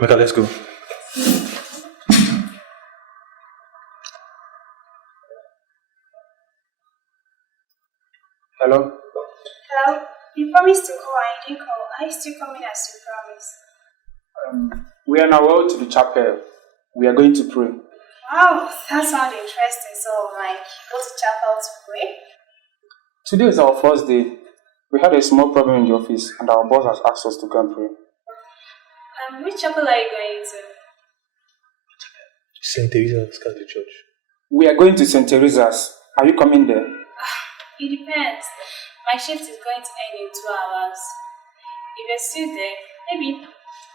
Mika, let's go. Hello? Hello? You promised to call and you didn't call. Are you still coming as you promised? We are now well to the chapel. We are going to pray. Wow, that sounds interesting. So, go to chapel to pray? Today is our first day. We had a small problem in the office and our boss has asked us to come pray. Which chapel are you going to? St. Teresa's Catholic Church. We are going to St. Teresa's. Are you coming there? It depends. My shift is going to end in 2 hours. If you're still there, maybe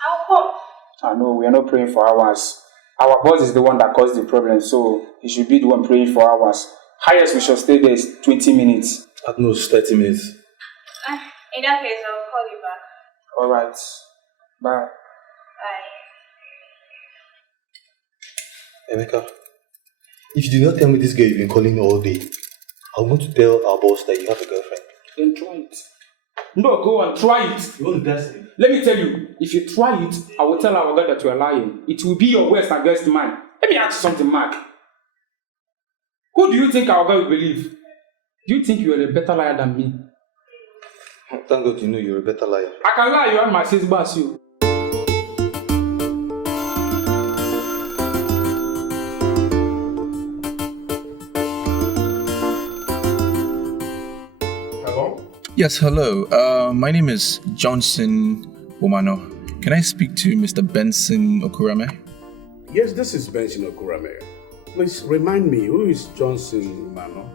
I'll come. No, we are not praying for hours. Our boss is the one that caused the problem, so he should be the one praying for hours. Highest we shall stay there is 20 minutes. At most 30 minutes. In that case, I'll call you back. Alright. Bye. Bye. Emeka, if you do not tell me this girl you've been calling all day, I want to tell our boss that you have a girlfriend. Then try it. No, go on, try it. You want to test me? Let me tell you, if you try it, I will tell our God that you are lying. It will be your worst against mine. Let me ask you something, Mark. Who do you think our God will believe? Do you think you are a better liar than me? Thank God you know you're a better liar. I can lie, you are my sis boss, you. Hello? Yes, hello. My name is Johnson Omano. Can I speak to Mr. Benson Okurame? Yes, this is Benson Okurame. Please remind me, who is Johnson Mano?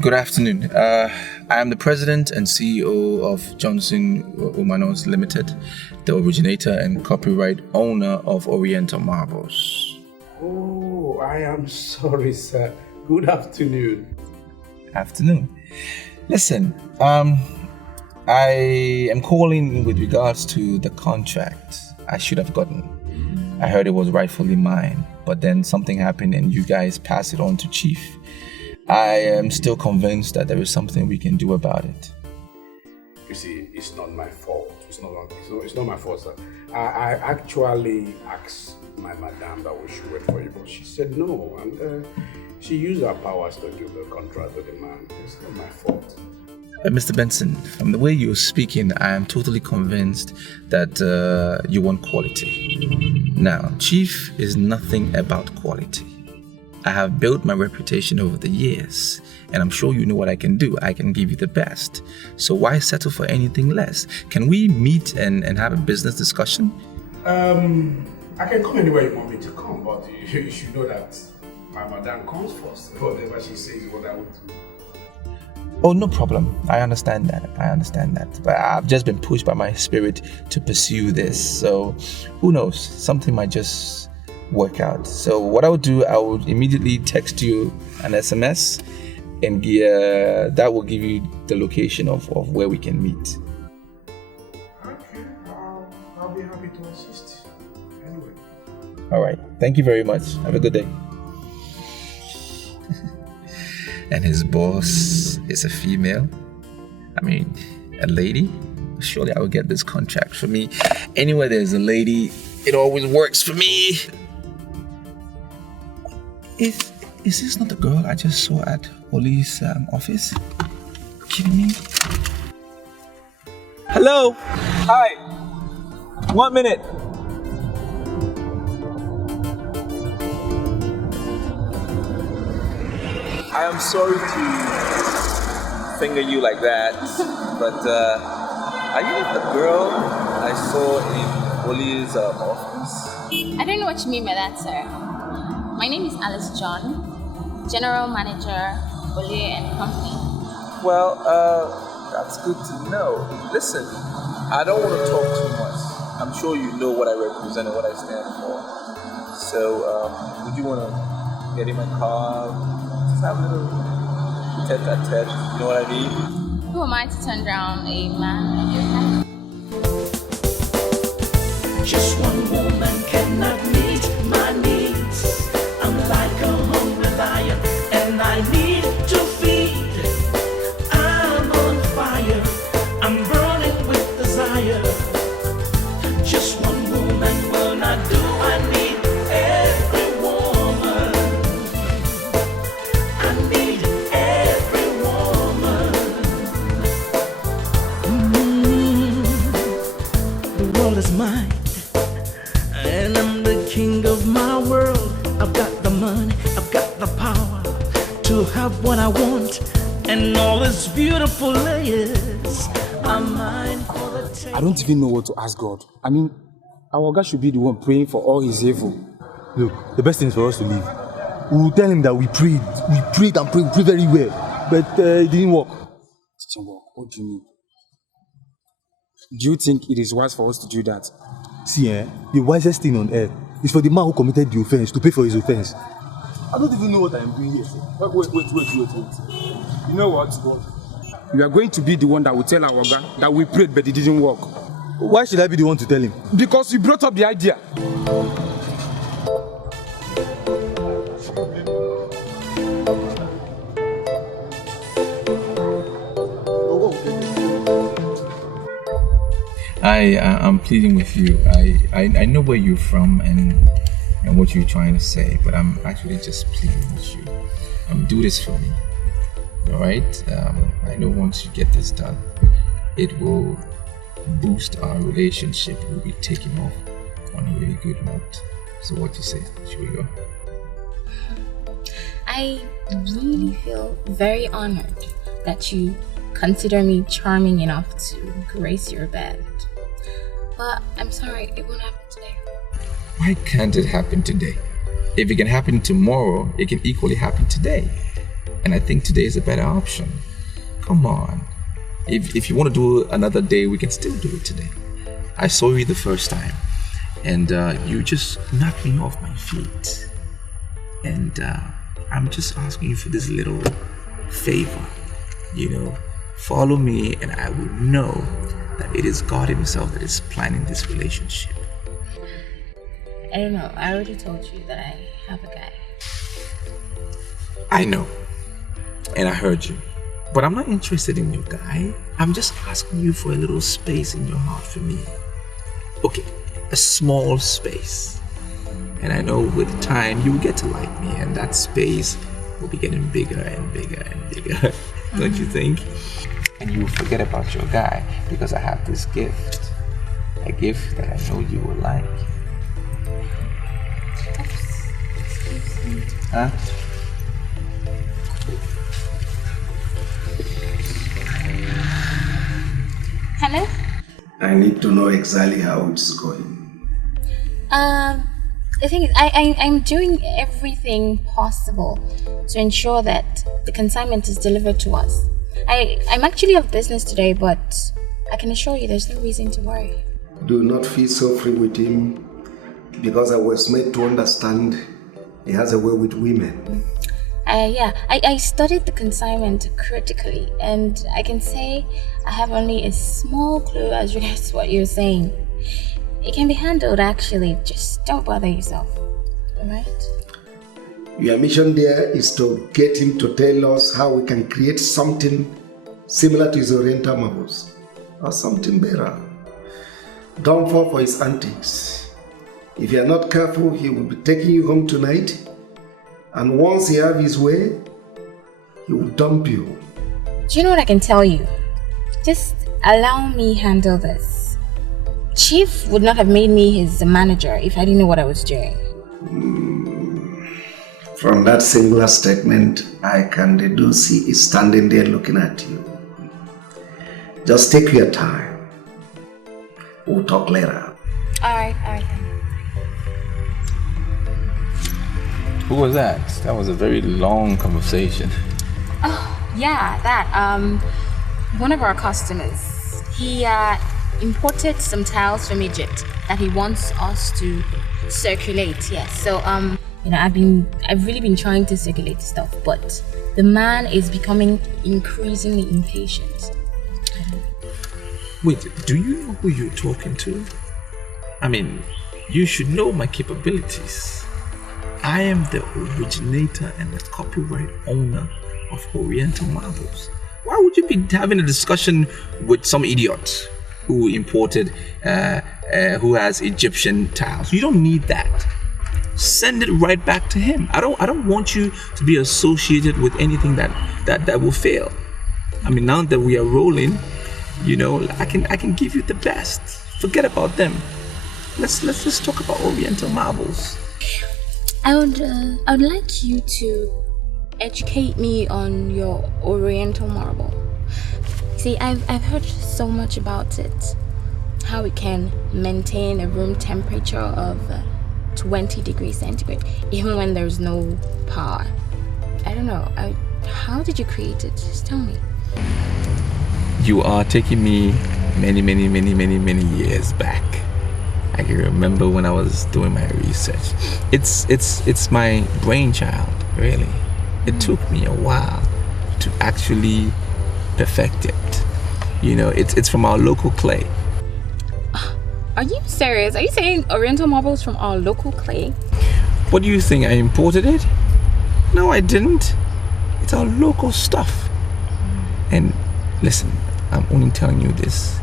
Good afternoon. I am the president and CEO of Johnson Omanos Limited, the originator and copyright owner of Oriental Marbles. Oh, I am sorry, sir. Good afternoon. Afternoon. Listen, I am calling with regards to the contract I should have gotten. I heard it was rightfully mine, but then something happened and you guys passed it on to Chief. I am still convinced that there is something we can do about it. You see, it's not my fault. It's not my fault, sir. I actually asked my madam that we should wait for you, but she said no, and she used her powers to give the contract to the man. It's not my fault. Mr. Benson, from the way you're speaking, I am totally convinced that you want quality. Now, Chief is nothing about quality. I have built my reputation over the years, and I'm sure you know what I can do. I can give you the best. So why settle for anything less? Can we meet and have a business discussion? I can come anywhere you want me to come, but you should know that my madam comes first. Whatever she says is what I would do. Oh, no problem. I understand that. But I've just been pushed by my spirit to pursue this. So who knows? Something might just work out. So what I would do, I would immediately text you an SMS, and that will give you the location of where we can meet. Okay, I'll be happy to assist. Anyway. All right. Thank you very much. Have a good day. And his boss is a female. I mean, a lady. Surely I will get this contract. For me, anywhere there's a lady, it always works for me. Is this not the girl I just saw at Oli's office? Are you kidding me? Hello. Hi. 1 minute. I am sorry to finger you like that, but are you the girl I saw in Oli's office? I don't know what you mean by that, sir. My name is Alice John, General Manager, Oli and Company. Well, that's good to know. Listen, I don't want to talk too much. I'm sure you know what I represent and what I stand for. So, would you want to get in my car? Just have a little tete-a-tete, you know what I mean? Who am I to turn down a man of your kind? Just one woman cannot meet my needs. I'm like a hungry lion and I need to feed. I'm on fire, I'm burning with desire. Just one woman will not world is mine, and I'm the king of my world. I've got the money, I've got the power to have what I want, and all these beautiful layers are mine for the taking. I don't even know what to ask God. I mean, our God should be the one praying for all his evil. Look, the best thing is for us to leave. We will tell him that we prayed and prayed very well, but it didn't work. It didn't work. What do you mean? Do you think it is wise for us to do that? See, the wisest thing on earth is for the man who committed the offense to pay for his offense. I don't even know what I am doing here, sir. Wait. You know what, God? You are going to be the one that will tell our God that we prayed but it didn't work. Why should I be the one to tell him? Because you brought up the idea. I'm pleading with you. I know where you're from and what you're trying to say, but I'm actually just pleading with you. Do this for me. Alright? I know once you get this done, it will boost our relationship. We'll be taking off on a really good note. So what do you say? Should we go? I really feel very honored that you consider me charming enough to grace your bed. But I'm sorry, it won't happen today. Why can't it happen today? If it can happen tomorrow, it can equally happen today. And I think today is a better option. Come on. If you want to do another day, we can still do it today. I saw you the first time, and you just knocked me off my feet. And I'm just asking you for this little favor. Follow me, and I will know that it is God himself that is planning this relationship. I don't know. I already told you that I have a guy. I know. And I heard you. But I'm not interested in your guy. I'm just asking you for a little space in your heart for me. Okay, a small space. And I know with time you will get to like me, and that space will be getting bigger and bigger and bigger. Don't you think? And you will forget about your guy because I have this gift. A gift that I know you will like. Huh? Hello? I need to know exactly how it's going. The thing is, I'm doing everything possible to ensure that the consignment is delivered to us. I'm actually off business today, but I can assure you there's no reason to worry. Do not feel so free with him, because I was made to understand he has a way with women. I studied the consignment critically, and I can say I have only a small clue as regards to what you're saying. It can be handled, actually. Just don't bother yourself. Alright? Your mission there is to get him to tell us how we can create something similar to his Oriental marbles, or something better. Don't fall for his antics. If you are not careful, he will be taking you home tonight, and once he has his way, he will dump you. Do you know what I can tell you? Just allow me handle this. Chief would not have made me his manager if I didn't know what I was doing. From that singular statement, I can deduce he is standing there looking at you. Just take your time. We'll talk later. Alright then. Who was that? That was a very long conversation. Oh, yeah, that. One of our customers. He imported some tiles from Egypt that he wants us to circulate. Yes. So I've really been trying to circulate stuff, but the man is becoming increasingly impatient. Wait, do you know who you're talking to? I mean, you should know my capabilities. I am the originator and the copyright owner of Oriental marbles. Why would you be having a discussion with some idiot who imported, who has Egyptian tiles? You don't need that. Send it right back to him. I don't want you to be associated with anything that will fail. I mean, now that we are rolling, I can give you the best Forget about them. Let's just talk about Oriental marbles. I would like you to educate me on your Oriental marble. See, I've heard so much about it. How it can maintain a room temperature of 20 degrees centigrade, even when there's no power. I don't know. How did you create it? Just tell me. You are taking me many years back. I can remember when I was doing my research. It's my brainchild, really. It took me a while to actually perfect it. You know, it's from our local clay. Are you serious? Are you saying Oriental marbles from our local clay? What do you think? I imported it? No, I didn't. It's our local stuff. And listen, I'm only telling you this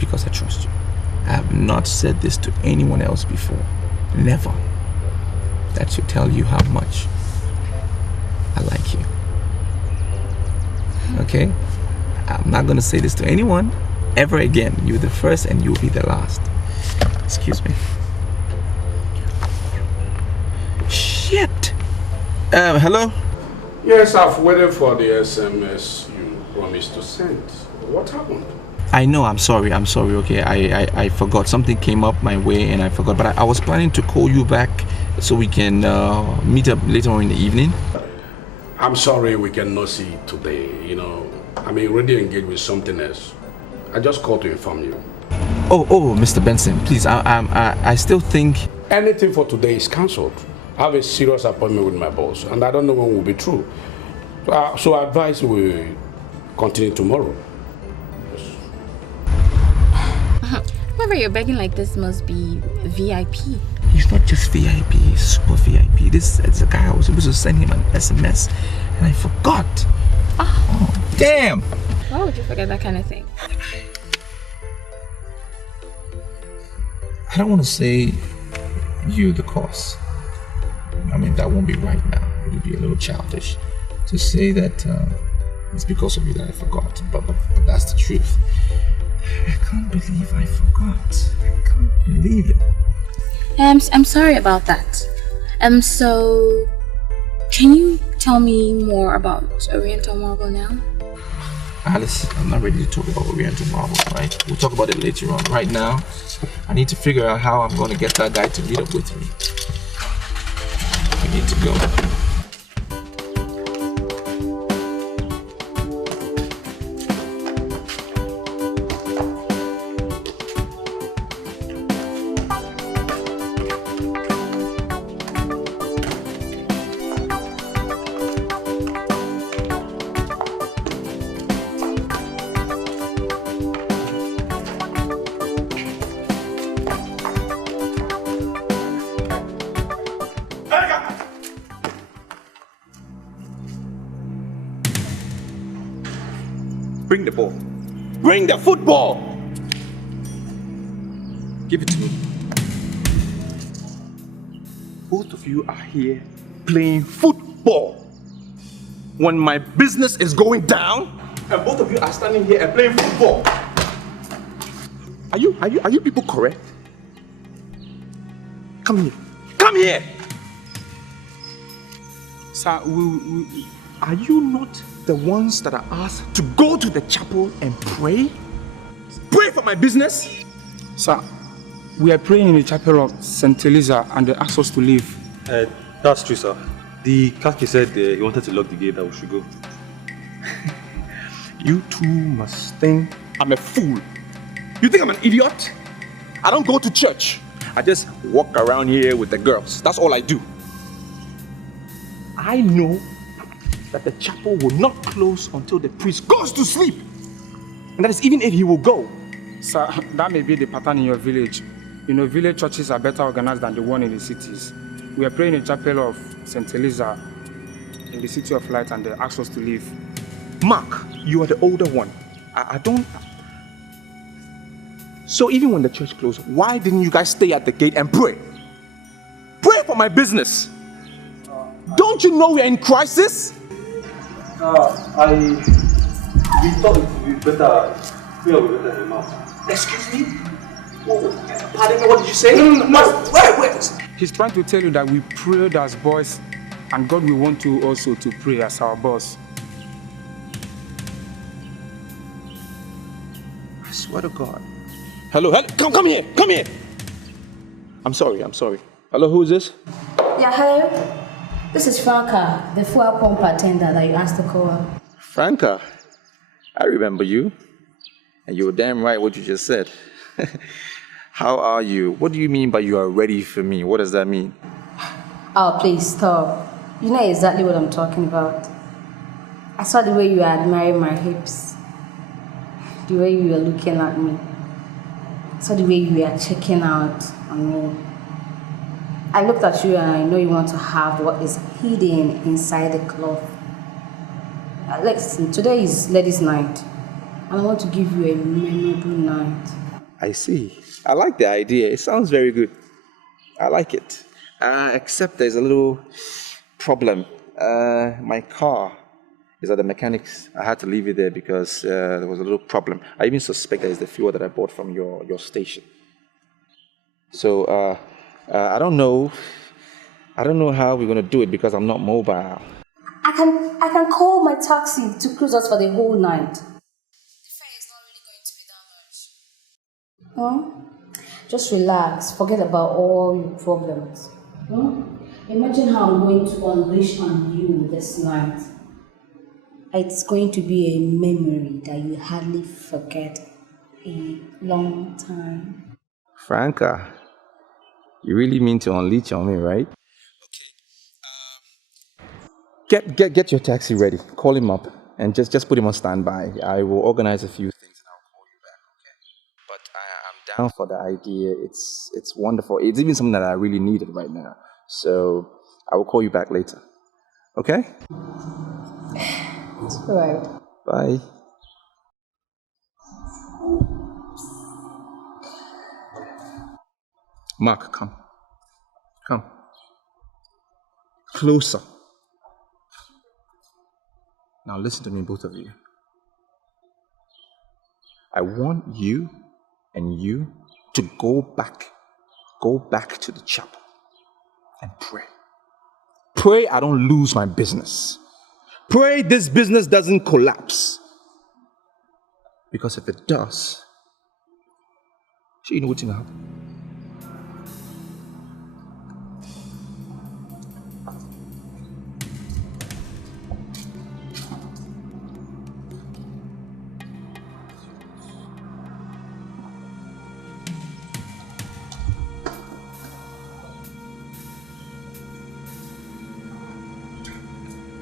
because I trust you. I have not said this to anyone else before. Never. That should tell you how much I like you. Okay? I'm not gonna say this to anyone ever again. You're the first and you'll be the last. Excuse me. Shit! Hello? Yes, I've waited for the SMS you promised to send. What happened? I know, I'm sorry, okay? I forgot. Something came up my way and I forgot. But I was planning to call you back so we can meet up later on in the evening. I'm sorry we cannot see today, you know. I'm already engaged with something else. I just called to inform you. Oh, Mr. Benson, please, I still think... Anything for today is cancelled. I have a serious appointment with my boss, and I don't know when will be true. So I advise we continue tomorrow. Whoever you're begging like this must be VIP. He's not just VIP, he's super VIP. This is a guy I was supposed to send him an SMS, and I forgot. Oh, damn! Why would you forget that kind of thing? I don't want to say you're the cause. I mean, that won't be right now. It would be a little childish to say that it's because of you that I forgot. But that's the truth. I can't believe I forgot. I can't believe it. I'm sorry about that. So can you tell me more about Oriental marble now? Alice, I'm not ready to talk about Oriental marble, right? We'll talk about it later on. Right now, I need to figure out how I'm going to get that guy to meet up with me. I need to go. Bring the ball. Bring the football! Give it to me. Both of you are here playing football when my business is going down, and both of you are standing here and playing football. Are you people correct? Come here. Come here! Sir, Are you not the ones that are asked to go to the chapel and pray? Pray for my business? Sir, we are praying in the chapel of St. Eliza and they asked us to leave. That's true, sir. The Kaki said he wanted to lock the gate that we should go. You two must think I'm a fool. You think I'm an idiot? I don't go to church. I just walk around here with the girls. That's all I do. I know that the chapel will not close until the priest goes to sleep. And that is even if he will go. Sir, that may be the pattern in your village. You know, village churches are better organized than the one in the cities. We are praying in the chapel of St. Eliza in the City of Light and they asked us to leave. Mark, you are the older one. I don't... So even when the church closed, why didn't you guys stay at the gate and pray? Pray for my business. Don't you know we're in crisis? We thought it would be better. We are better than now. Excuse me? Pardon me, what did you say? No. Wait. He's trying to tell you that we prayed as boys, and God will want you also to pray as our boss. I swear to God. Hello. Come here. I'm sorry. Hello, who is this? Yeah, hello. This is Franca, the fuel pump attendant that you asked to call. Franca, I remember you. And you were damn right what you just said. How are you? What do you mean by you are ready for me? What does that mean? Oh, please stop. You know exactly what I'm talking about. I saw the way you were admiring my hips. The way you were looking at me. I saw the way you were checking out on me. I looked at you and I know you want to have what is hidden inside the cloth. Listen, today is ladies' night. And I want to give you a memorable night. I see. I like the idea. It sounds very good. I like it. Except there's a little problem. My car is at the mechanics. I had to leave it there because there was a little problem. I even suspect that it's the fuel that I bought from your station. So I don't know how we're gonna do it because I'm not mobile. I can call my taxi to cruise us for the whole night. The fare is not really going to be that much. Just relax. Forget about all your problems. Imagine how I'm going to unleash on you this night. It's going to be a memory that you hardly forget in a long time. Franca, you really mean to unleash on me, right? Okay. Get your taxi ready. Call him up and just put him on standby. I will organize a few things and I'll call you back, okay? But I'm down for the idea. It's wonderful. It's even something that I really needed right now. So I will call you back later. Okay? It's all right. Bye. Mark, come. Closer. Now listen to me, both of you. I want you and you to go back to the chapel and pray. Pray I don't lose my business. Pray this business doesn't collapse. Because if it does, you know what's going to happen.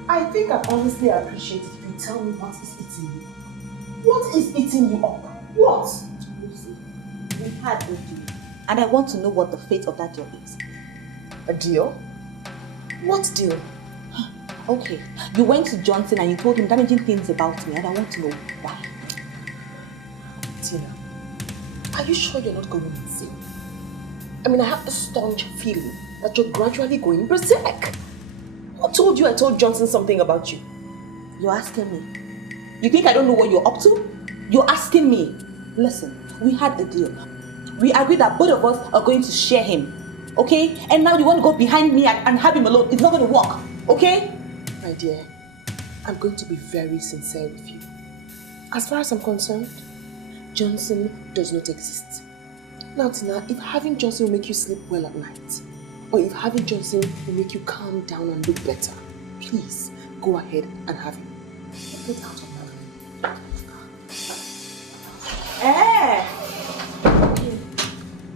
I think I honestly appreciate it if you tell me what is eating you. What is eating you up? What? We had a deal, and I want to know what the fate of that deal is. A deal? What deal? Okay, you went to Johnson and you told him damaging things about me, and I want to know why. Tina, are you sure you're not going insane? I mean, I have the staunch feeling that you're gradually going berserk. Who told you I told Johnson something about you? You're asking me. You think I don't know what you're up to? You're asking me. Listen, we had the deal. We agreed that both of us are going to share him. Okay? And now you want to go behind me and have him alone. It's not going to work. Okay? My dear, I'm going to be very sincere with you. As far as I'm concerned, Johnson does not exist. Now, Tina, if having Johnson will make you sleep well at night, or if having Johnson will make you calm down and look better, please go ahead and have him. Get out of my room.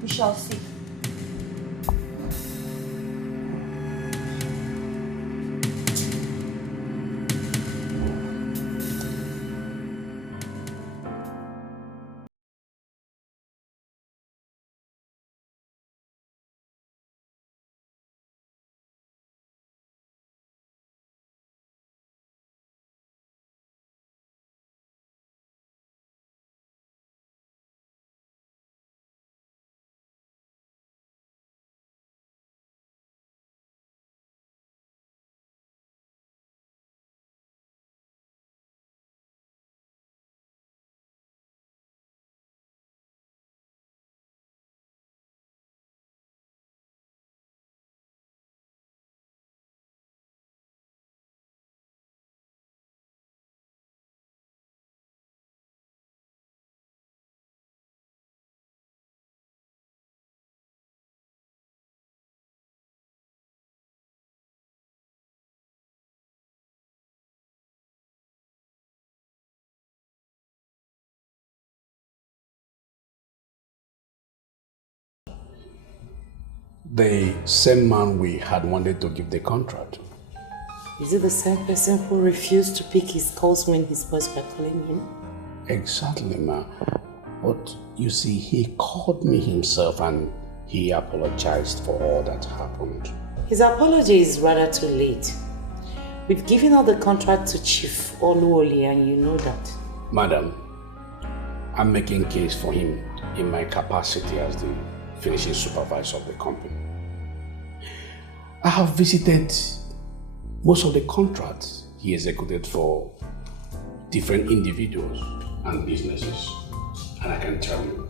We shall see. The same man we had wanted to give the contract to. Is it the same person who refused to pick his calls when his boys were calling him? Exactly, ma. But you see, he called me himself and he apologized for all that happened. His apology is rather too late. We've given all the contract to Chief Oluoli and you know that. Madam, I'm making case for him in my capacity as the finishing supervisor of the company. I have visited most of the contracts he executed for different individuals and businesses. And I can tell you,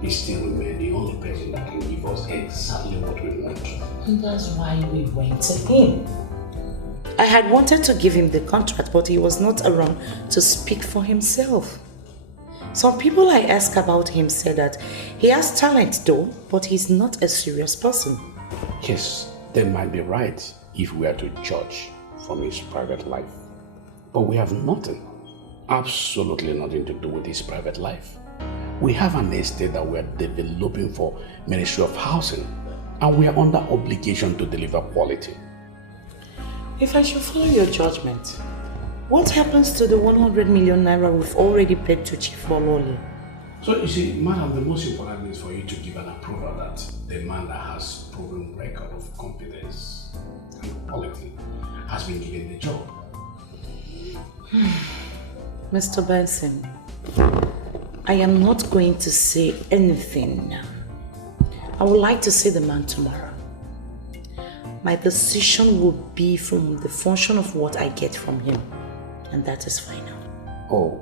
he still remains the only person that can give us exactly what we want. And that's why we went to him. I had wanted to give him the contract, but he was not around to speak for himself. Some people I asked about him said that he has talent though, but he's not a serious person. Yes, they might be right if we are to judge from his private life. But we have nothing, absolutely nothing to do with his private life. We have an estate that we are developing for Ministry of Housing, and we are under obligation to deliver quality. If I should follow your judgment, what happens to the 100 million naira we've already paid to Chief Ololi? So you see, madam, the most important thing is for you to give an approval that the man that has proven record of competence and quality has been given the job. Mr. Benson, I am not going to say anything now. I would like to see the man tomorrow. My decision will be from the function of what I get from him, and that is final. Oh,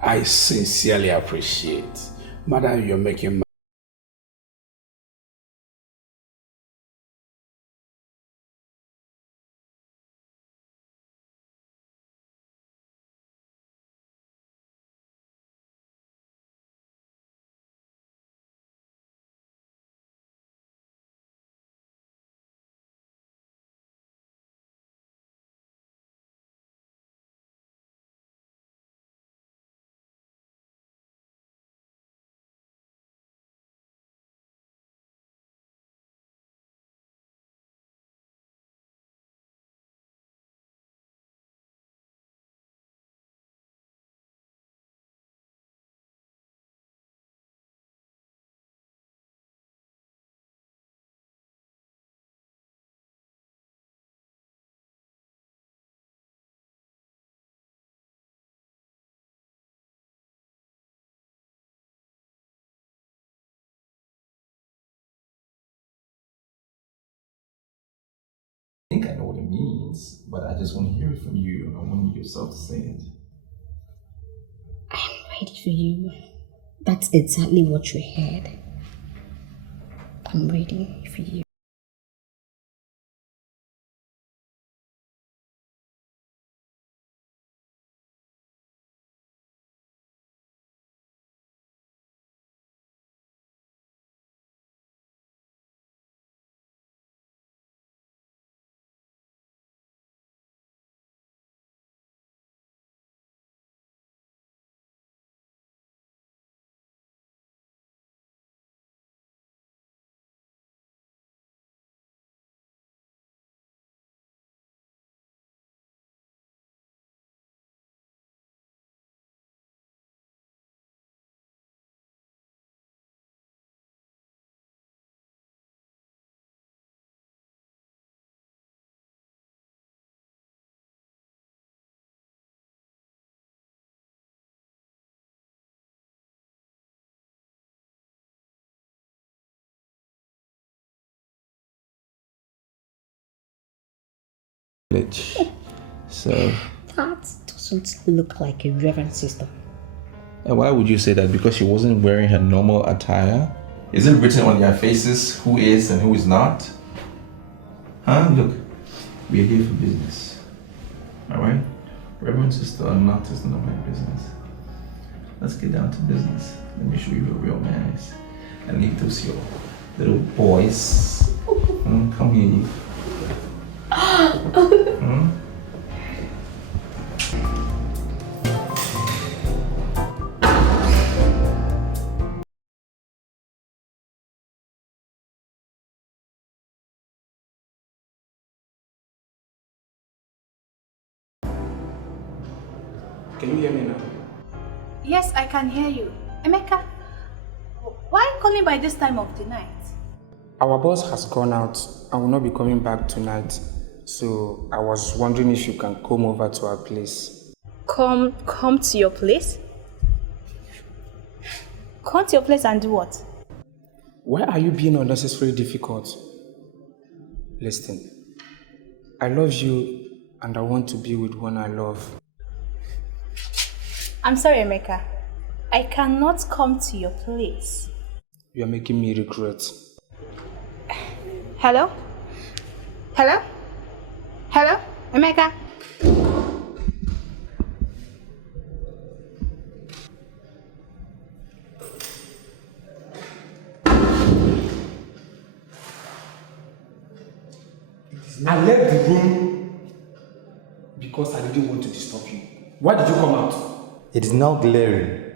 I sincerely appreciate. Madam, you're making I think I know what it means, but I just want to hear it from you. I want you yourself to say it. I'm ready for you. That's exactly what you heard. I'm ready for you. So, That doesn't look like a reverend sister. and why would you say that? Because she wasn't wearing her normal attire? Is it written on their faces who is and who is not? Huh? Look, we are here for business. Alright? Reverend sister or not is none of my business. Let's get down to business. Let me show you who a real man is. And leave those your little boys. Come here, you. Can you hear me now? Yes, I can hear you. Emeka, why are you calling by this time of the night? Our boss has gone out and will not be coming back tonight. So I was wondering if you can come over to our place. Come to your place? Come to your place and do what? Why are you being unnecessarily difficult? Listen, I love you and I want to be with one I love. I'm sorry, Emeka. I cannot come to your place. You are making me regret. Hello? Hello? Hello? Emeka? I left the room because I didn't want to disturb you. Why did you come out? It is now glaring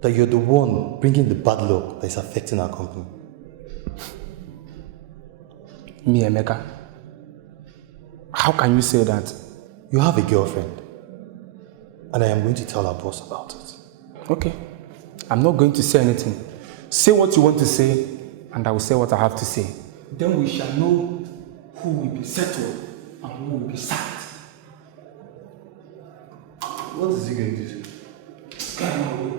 that you're the one bringing the bad luck that is affecting our company. Me, Emeka? How can you say that? You have a girlfriend, and I am going to tell our boss about it. Okay. I'm not going to say anything. Say what you want to say, and I will say what I have to say. Then we shall know who will be settled and who will be sacked. What is he going to do? Get my way.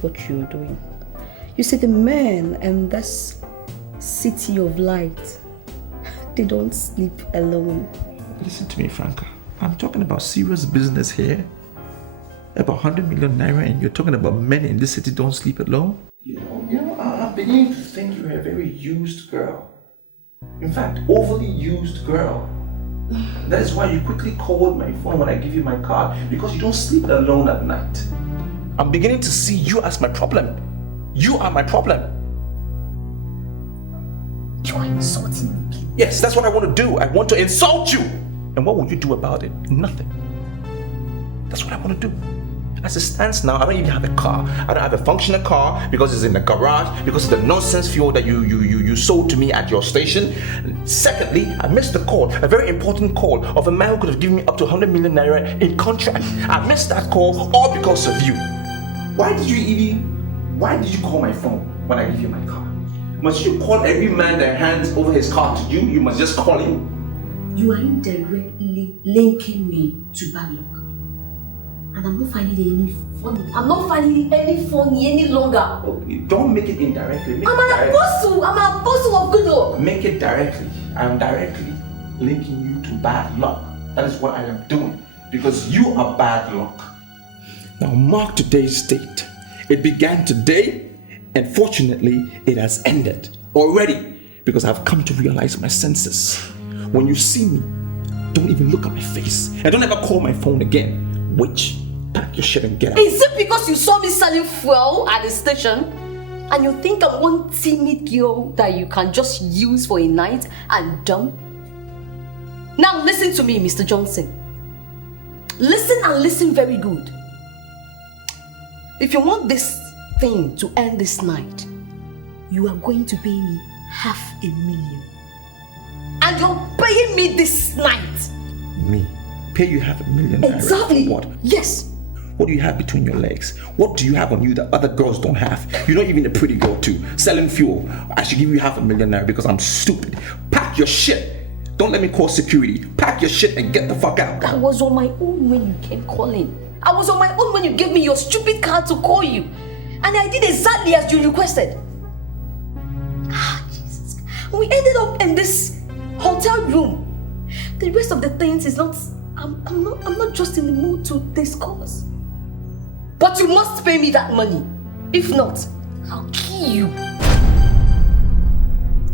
What you're doing. You see, the men in this city of light, they don't sleep alone. Listen to me, Franca. I'm talking about serious business here. About 100 million naira, and you're talking about men in this city don't sleep alone? You know, I'm beginning to think you're a very used girl. In fact, overly used girl. That is why you quickly called my phone when I give you my card, because you don't sleep alone at night. I'm beginning to see you as my problem. You are my problem. You are insulting me. Yes, that's what I want to do. I want to insult you. And what would you do about it? Nothing. That's what I want to do. As it stands now, I don't even have a car. I don't have a functional car because it's in the garage, because of the nonsense fuel that you sold to me at your station. Secondly, I missed the call, a very important call of a man who could have given me up to 100 million naira in contract. I missed that call all because of you. Why did you call my phone when I give you my car? Must you call every man that hands over his car to you? You must just call him. You are indirectly linking me to bad luck. And I'm not finding it any funny. I'm not finding it any funny any longer. Okay, don't make it indirectly. I'm an apostle of good luck. Make it directly. I'm directly linking you to bad luck. That is what I am doing. Because you are bad luck. Now mark today's date. It began today, and fortunately, it has ended already, because I've come to realize my senses. When you see me, don't even look at my face, and don't ever call my phone again. Witch, pack your shit and get out. Is it because you saw me selling fuel at the station, and you think I'm one timid girl that you can just use for a night and dump? Now listen to me, Mr. Johnson. Listen, and listen very good. If you want this thing to end this night, you are going to pay me 500,000. And you're paying me this night. Me? Pay you 500,000 naira? Exactly. What? Yes. What do you have between your legs? What do you have on you that other girls don't have? You're not even a pretty girl too. Selling fuel. I should give you 500,000 naira because I'm stupid. Pack your shit. Don't let me call security. Pack your shit and get the fuck out. I was on my own when you came calling. I was on my own when you gave me your stupid card to call you. And I did exactly as you requested. We ended up in this hotel room. The rest of the things is not I'm not just in the mood to discuss. But you must pay me that money. If not, I'll kill you.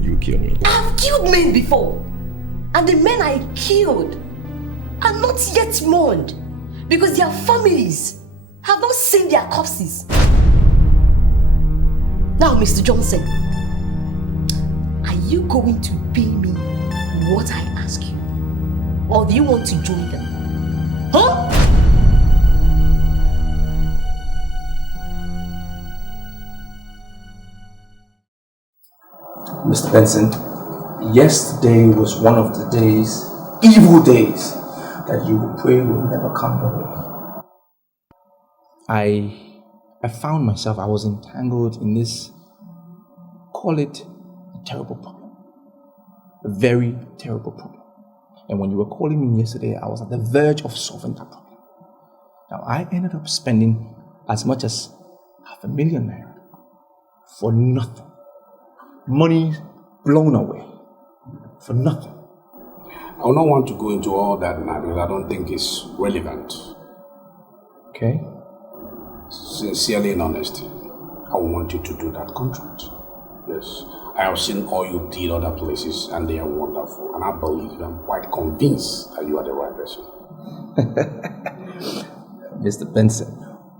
You kill me. I've killed men before. And the men I killed are not yet mourned because their families have not seen their corpses. Now, Mr. Johnson, are you going to pay me what I ask you? Or do you want to join them? Huh? Mr. Benson, yesterday was one of the days, evil days, that you will pray will never come your way. I found myself, I was entangled in this, call it a terrible problem. A very terrible problem. And when you were calling me yesterday, I was at the verge of solving that problem. Now, I ended up spending as much as $500,000 naira for nothing. Money blown away for nothing. I will not want to go into all that now because I don't think it's relevant. Okay. Sincerely and honestly, I want you to do that contract. Yes. I have seen all you did other places and they are wonderful. And I believe I'm quite convinced that you are the right person. Mr. Benson,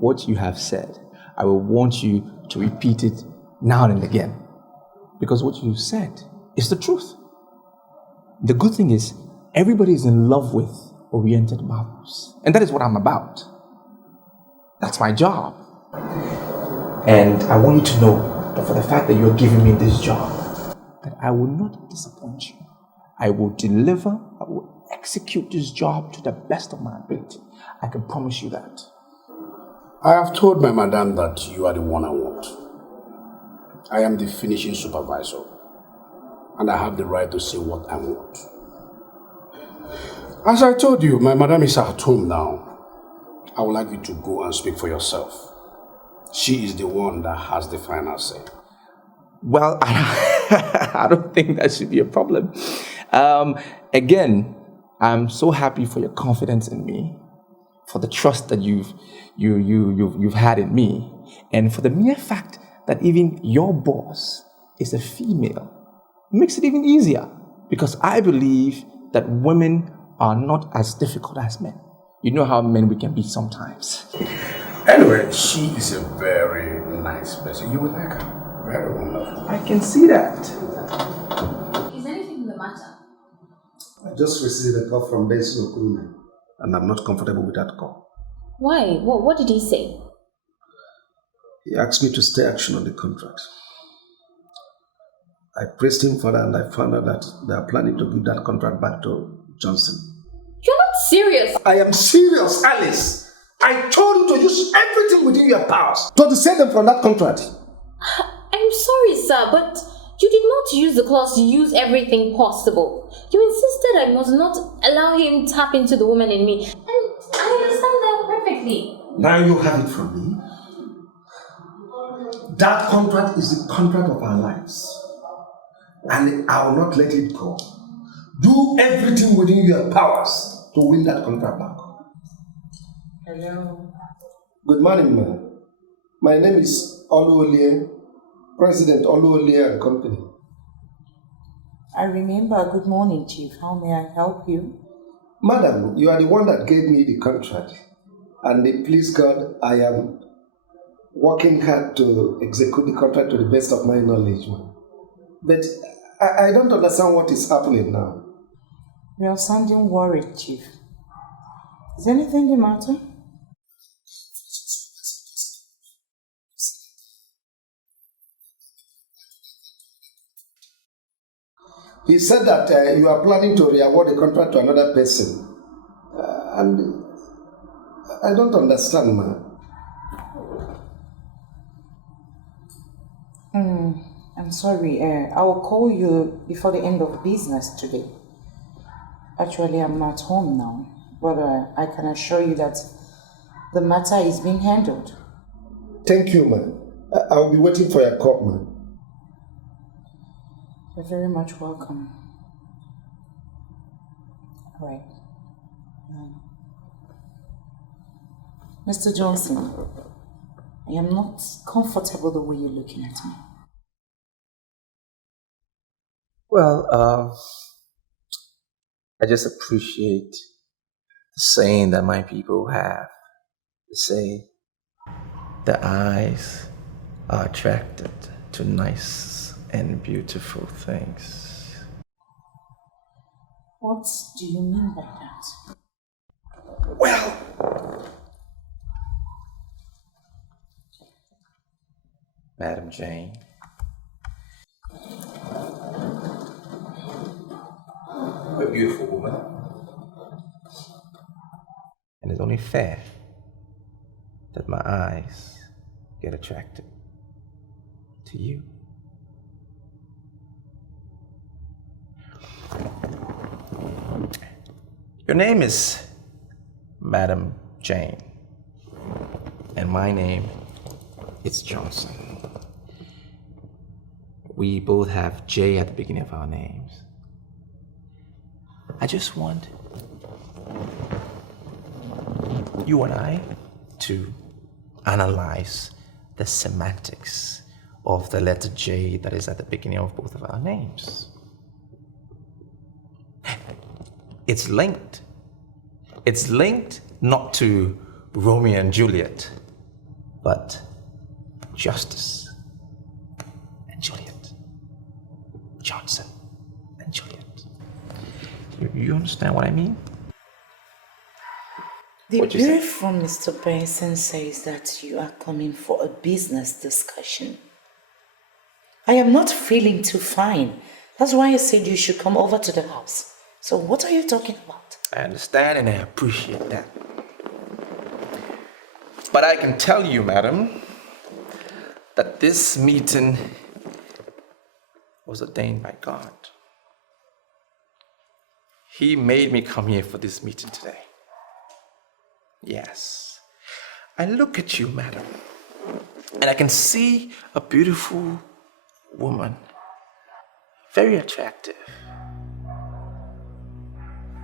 what you have said, I will want you to repeat it now and again. Because what you said is the truth. The good thing is, everybody is in love with oriented marvels. And that is what I'm about. That's my job. And I want you to know that for the fact that you're giving me this job, that I will not disappoint you. I will deliver, I will execute this job to the best of my ability. I can promise you that. I have told my madam that you are the one I want. I am the finishing supervisor, and I have the right to say what I want. As I told you, my madam is at home now. I would like you to go and speak for yourself. She is the one that has the final say. Well, I don't think that should be a problem. Again, I'm so happy for your confidence in me, for the trust that you've had in me, and for the mere fact that even your boss is a female. Makes it even easier, because I believe that women are not as difficult as men. You know how men we can be sometimes. Anyway, she is a very nice person. You will like her. Very wonderful. I can see that. Is anything the matter? I just received a call from Benson Okorie, and I'm not comfortable with that call. Why? What did he say? He asked me to stay action on the contract. I pressed him further and I found out that they are planning to give that contract back to Johnson. You're not serious! I am serious, Alice! I told you to use everything within your powers to dissuade them from that contract. I'm sorry, sir, but you did not use the clause to use everything possible. You insisted I must not allow him tap into the woman in me. And I understand that perfectly. Now you have it from me. That contract is the contract of our lives. And I will not let it go. Do everything within your powers to win that contract back. Hello. Good morning, ma'am. My name is Oluolie, President Oluolie and Company. I remember. Good morning, Chief. How may I help you? Madam, you are the one that gave me the contract. And please God, I am working hard to execute the contract to the best of my knowledge, ma'am. But I don't understand what is happening now. You are sounding worried, Chief. Is anything the matter? He said that you are planning to re-award the contract to another person. And I don't understand, ma'am. I'm sorry. I will call you before the end of business today. Actually, I'm at home now, but I can assure you that the matter is being handled. Thank you, ma'am. I will be waiting for your call, ma'am. You're very much welcome. All right. Mr. Johnson, I am not comfortable the way you're looking at me. Well, I just appreciate the saying that my people have. They say, the eyes are attracted to nice and beautiful things. What do you mean by that? Well, Madam Jane, you're a beautiful woman, and it's only fair that my eyes get attracted to you. Your name is Madam Jane, and my name is Johnson. We both have J at the beginning of our names. I just want you and I to analyze the semantics of the letter J that is at the beginning of both of our names. It's linked. It's linked not to Romeo and Juliet, but Justice and Juliet. Johnson and Juliet. You understand what I mean? The brief from Mr. Benson says that you are coming for a business discussion. I am not feeling too fine. That's why I said you should come over to the house. So what are you talking about? I understand and I appreciate that. But I can tell you, madam, that this meeting was ordained by God. He made me come here for this meeting today. Yes. I look at you, madam, and I can see a beautiful woman, very attractive.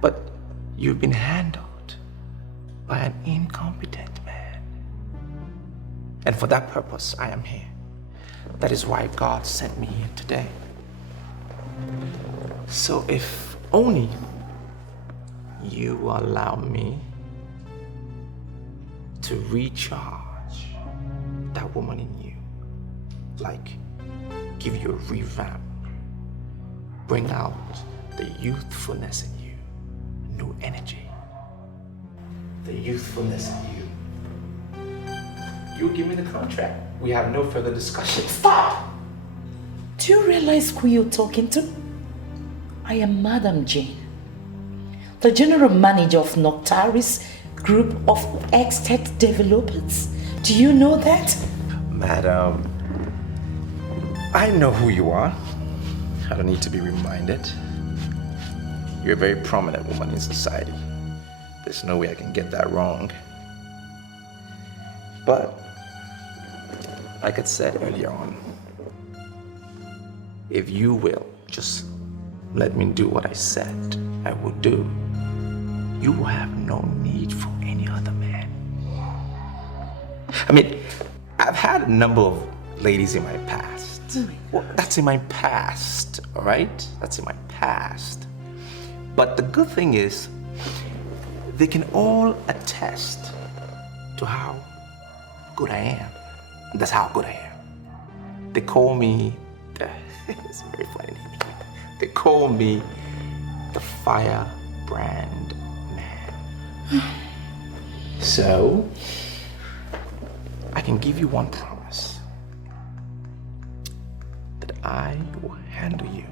But you've been handled by an incompetent man. And for that purpose, I am here. That is why God sent me here today. So if only you allow me to recharge that woman in you, like give you a revamp, bring out the youthfulness in you, new energy, the youthfulness in you. You give me the contract. We have no further discussion. Stop! Do you realize who you're talking to? I am Madam Jane, the general manager of Noctaris Group of estate developers. Do you know that? Madam, I know who you are. I don't need to be reminded. You're a very prominent woman in society. There's no way I can get that wrong. But, like I said earlier on, if you will just let me do what I said I will do, you will have no need for any other man. I mean, I've had a number of ladies in my past. Well, that's in my past, all right? That's in my past. But the good thing is, they can all attest to how good I am. That's how good I am. They call me, it's very funny. They call me the firebrand man. So, I can give you one promise, that I will handle you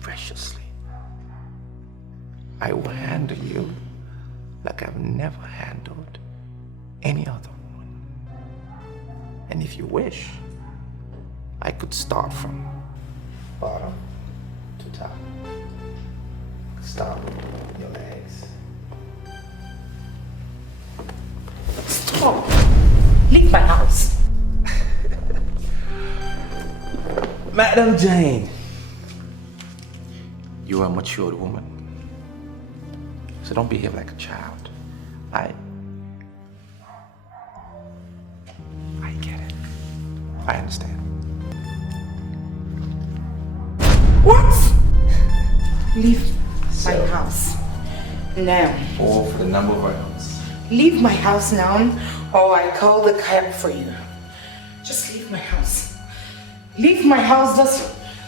preciously. I will handle you like I've never handled any other woman. And if you wish, I could start from bottom to top. Start with your legs. Stop! Leave my house. Madam Jane, you are a matured woman, so don't behave like a child. I I understand. What? Leave my house now. Or for the number of rounds. Leave my house now, or I call the cab for you. Just leave my house. Leave my house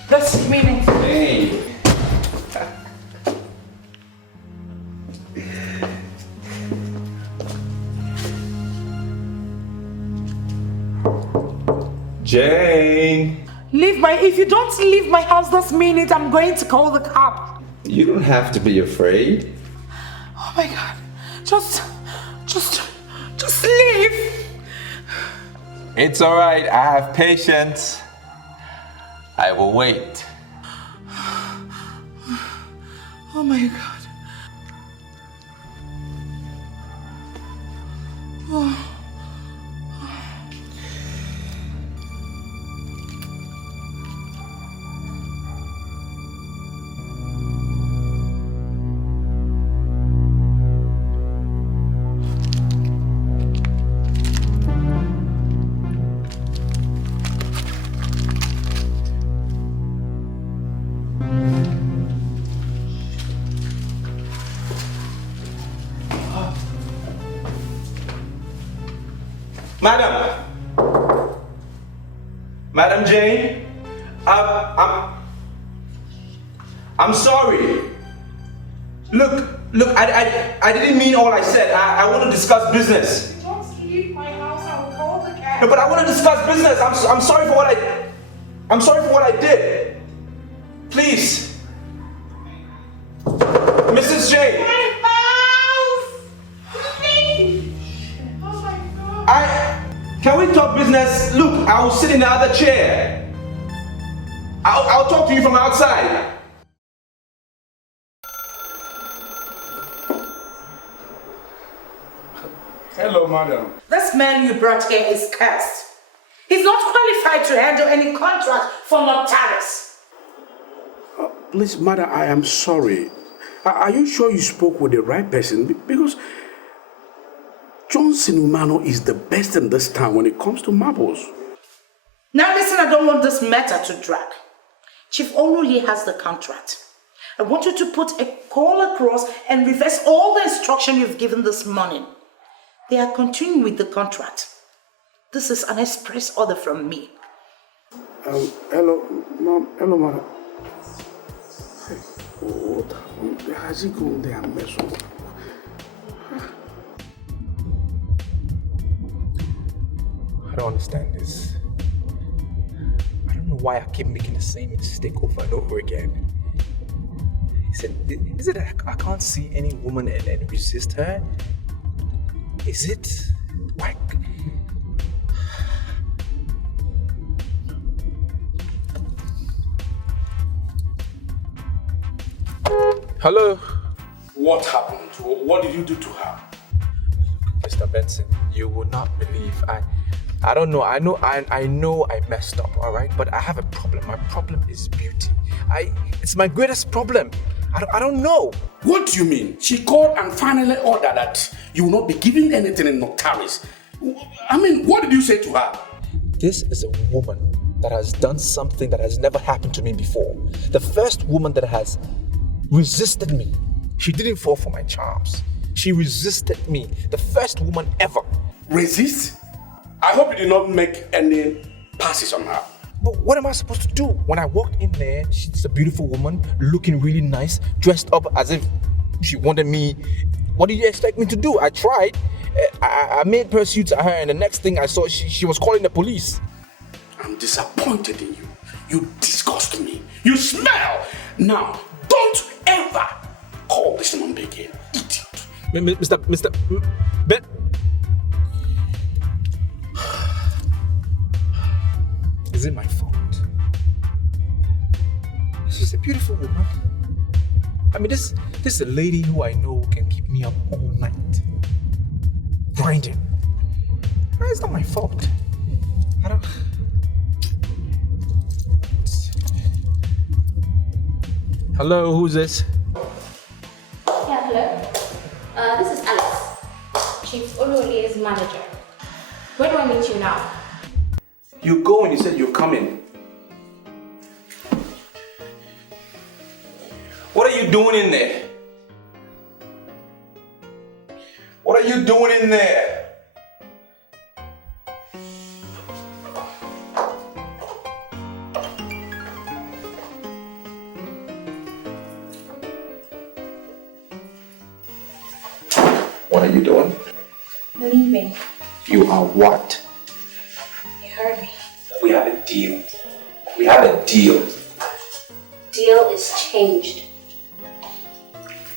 this minute. Hey. Jane. If you don't leave my house this minute, I'm going to call the cop. You don't have to be afraid. Oh my God. Just leave. It's all right. I have patience. I will wait. Oh my God. Oh. Madam Jane, I'm sorry. Look, I didn't mean all I said. I want to discuss business. Don't leave my house, I will call the cab. No, but I want to discuss business. I'm sorry for what I did. Please. Mrs. Jane. My house! Leave! Oh my God. Can we talk business? Look, I will sit in the other chair. I'll talk to you from outside. Hello, madam. This man you brought here is cursed. He's not qualified to handle any contract for nocturnals. Please, madam, I am sorry. Are you sure you spoke with the right person? Because Johnson Umano is the best in this town when it comes to marbles. Now listen, I don't want this matter to drag. Chief Onuli has the contract. I want you to put a call across and reverse all the instruction you've given this morning. They are continuing with the contract. This is an express order from me. Hello, ma'am. Hello, madam. Hey, what happened? Has he gone there and messed up? I don't understand this. I don't know why I keep making the same mistake over and over again. Is it that I can't see any woman and resist her? Is it? Why? Hello? What happened? What did you do to her? Mr. Benson, you will not believe. I don't know. I know I messed up, all right? But I have a problem. My problem is beauty. It's my greatest problem. I don't know. What do you mean? She called and finally ordered that you will not be giving anything in nocturnals. I mean, what did you say to her? This is a woman that has done something that has never happened to me before. The first woman that has resisted me. She didn't fall for my charms. She resisted me. The first woman ever. Resist? I hope you did not make any passes on her. But what am I supposed to do? When I walked in there, she's a beautiful woman, looking really nice, dressed up as if she wanted me. What do you expect me to do? I tried. I made pursuits at her, and the next thing I saw, she was calling the police. I'm disappointed in you. You disgust me. You smell. Now, don't ever call this number again. Idiot. Mr. Ben. Is it my fault? She's a beautiful woman. I mean, this is a lady who I know can keep me up all night. Grinding. It's not my fault. I don't... Hello, who's this? Yeah, hello. This is Alex, Chief Oluoli's manager. Where do I meet you now? You go and you said you're coming. What are you doing in there? What are you doing in there? What are you doing? Leaving. You are what? You heard me. We have a deal. We have a deal. Deal is changed.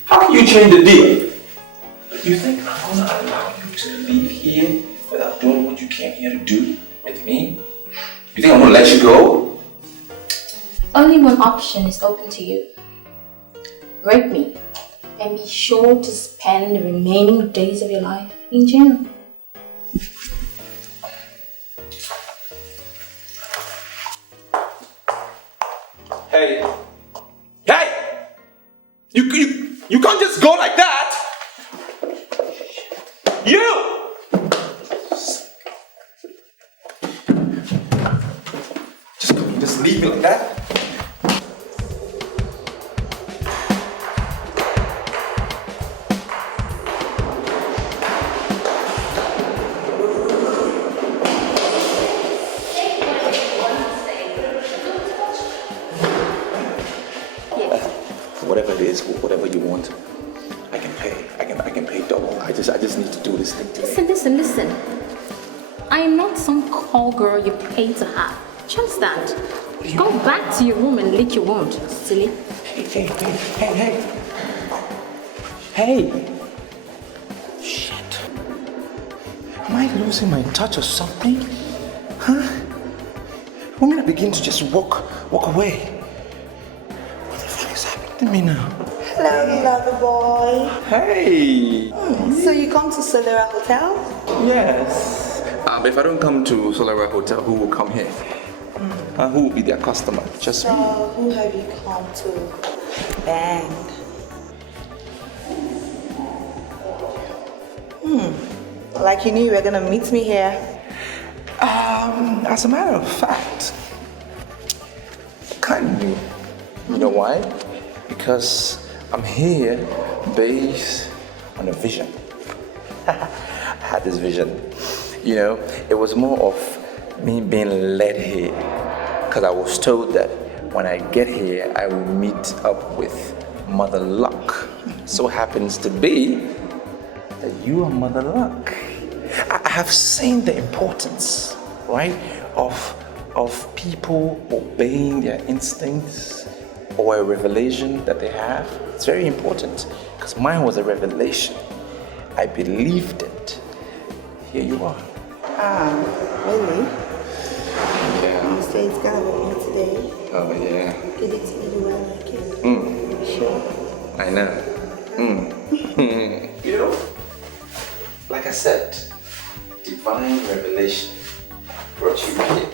How can you change the deal? You think I'm gonna allow you to leave here without doing what you came here to do with me? You think I'm gonna let you go? Only one option is open to you. Rape me and be sure to spend the remaining days of your life in jail. Hey! Hey! You can't just go like that! You! Just leave me like that? Whatever it is, whatever you want, I can pay. I can pay double. I just need to do this thing today. Listen. I am not some call girl you pay to have. Just that. Go back to your room and lick your wound, silly. Hey! Shit. Am I losing my touch or something? Huh? I'm gonna begin to just walk away. What the fuck is happening to me now? Hello, lover boy. Hey! So you come to Solera Hotel? Yes. If I don't come to Solera Hotel, who will come here? Who will be their customer? Just me. So who have you come to bang? Like you knew you were gonna meet me here. As a matter of fact, kind of knew. You know why? Because I'm here based on a vision. I had this vision. You know, it was more of me being led here. Because I was told that when I get here, I will meet up with Mother Luck. So happens to be that you are Mother Luck. I have seen the importance, right, of people obeying their instincts or a revelation that they have. It's very important because mine was a revelation. I believed it. Here you are. Really? Yeah. You say it's gonna be me today. Oh, yeah. Did it see the way I like it? Sure. I know. You know, like I said, divine revelation brought you here.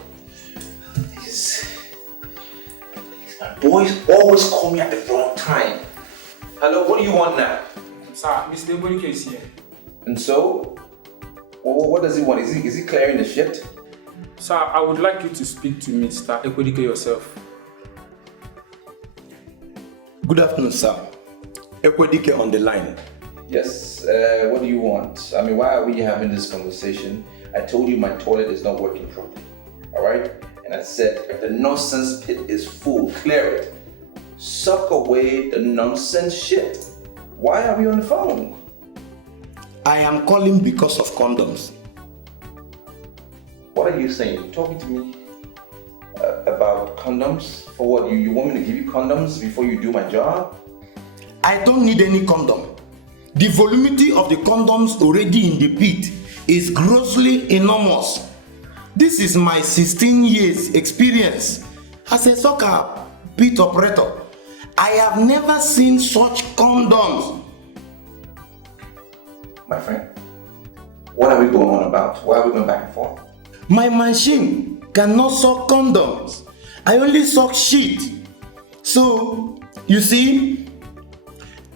My boys always call me at the wrong time. Hello, what do you want now? Sir, Mr. Dikeh is here. And so, what does he want? Is he clearing the shit? Sir, I would like you to speak to Mr. Dikeh yourself. Good afternoon, sir. Dikeh on the line. Yes, what do you want? I mean, why are we having this conversation? I told you my toilet is not working properly, all right? And I said, if the nonsense pit is full, clear it. Suck away the nonsense shit. Why are we on the phone? I am calling because of condoms. What are you saying? Talking to me about condoms? For what? You want me to give you condoms before you do my job? I don't need any condom. The voluminity of the condoms already in the pit is grossly enormous. This is my 16 years experience as a soccer pit operator. I have never seen such condoms. My friend, what are we going on about? Why are we going back and forth? My machine cannot suck condoms. I only suck shit. So, you see,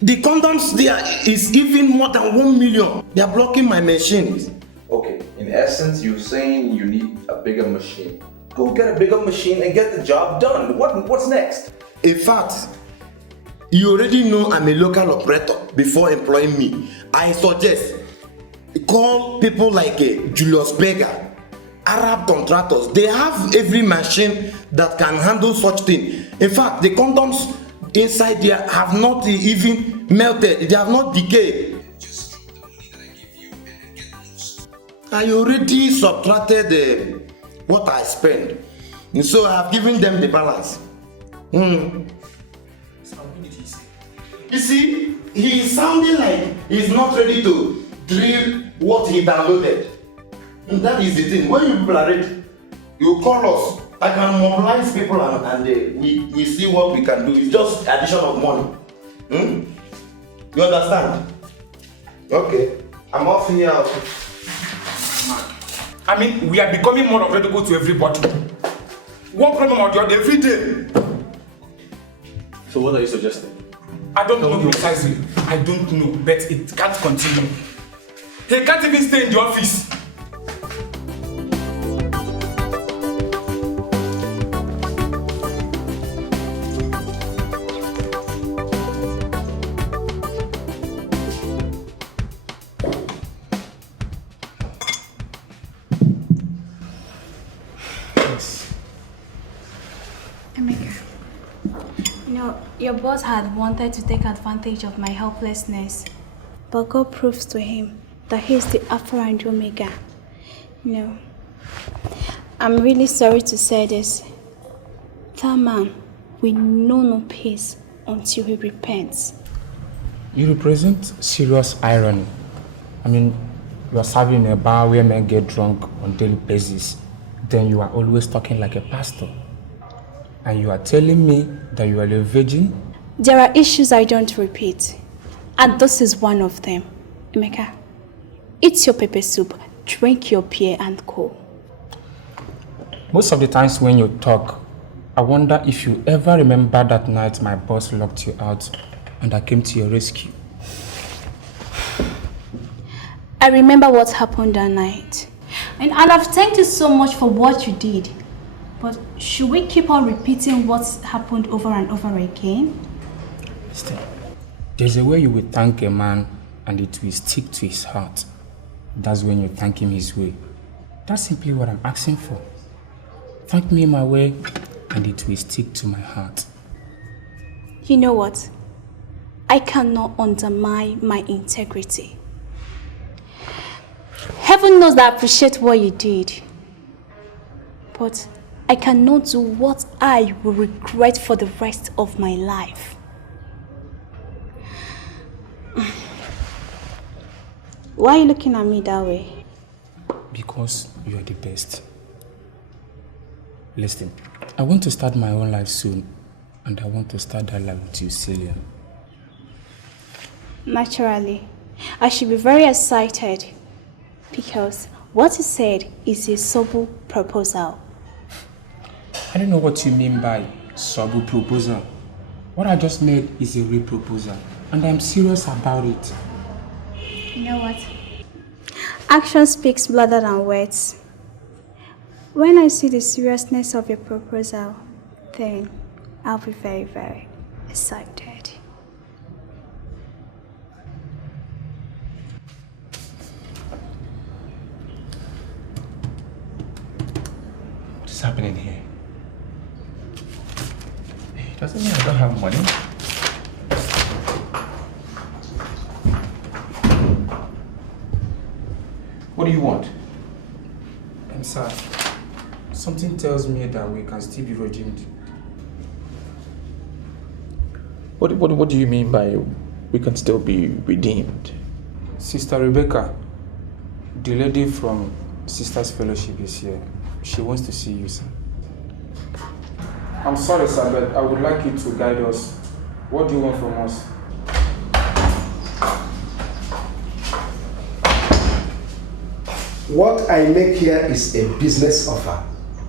the condoms there is even more than 1 million. They are blocking my machines. Okay, In essence, you're saying you need a bigger machine. Go get a bigger machine and get the job done. What's next? In fact, you already know I'm a local operator before employing me. I suggest call people like Julius Berger, Arab contractors. They have every machine that can handle such thing. In fact, the condoms inside there have not even melted. They have not decayed. I already subtracted what I spend, and so I have given them the balance. You see, he is sounding like he's not ready to drill what he downloaded. And that is the thing. When you people are ready, you call us. I can mobilize people and we see what we can do. It's just addition of money. You understand? Okay. I'm off here. I mean, we are becoming more available to everybody. One problem or the other every day. So what are you suggesting? I don't know precisely. I don't know, but it can't continue. He can't even stay in the office. Your boss had wanted to take advantage of my helplessness, but God proves to him that he is the Alpha and Omega. I'm really sorry to say this. That man will know no peace until he repents. You represent serious irony. I mean, you are serving in a bar where men get drunk on a daily basis. Then you are always talking like a pastor. And you are telling me that you are a virgin? There are issues I don't repeat. And this is one of them. Emeka, eat your pepper soup, drink your beer and go. Most of the times when you talk, I wonder if you ever remember that night my boss locked you out and I came to your rescue. I remember what happened that night. And I've thanked you so much for what you did. But should we keep on repeating what's happened over and over again? There's a way you will thank a man and it will stick to his heart. That's when you thank him his way. That's simply what I'm asking for. Thank me my way and it will stick to my heart. You know what? I cannot undermine my integrity. Heaven knows that I appreciate what you did. But I cannot do what I will regret for the rest of my life. Why are you looking at me that way? Because you are the best. Listen, I want to start my own life soon, and I want to start that life with you, Celia. Naturally, I should be very excited because what you said is a subtle proposal. I don't know what you mean by subtle proposal. What I just made is a real proposal, and I'm serious about it. You know what? Action speaks louder than words. When I see the seriousness of your proposal, then I'll be very, very excited. What is happening here? It doesn't mean I don't have money. What do you want? I'm sad. Something tells me that we can still be redeemed. What do you mean by we can still be redeemed? Sister Rebecca, the lady from Sisters Fellowship is here. She wants to see you, sir. I'm sorry, sir, but I would like you to guide us. What do you want from us? What I make here is a business offer.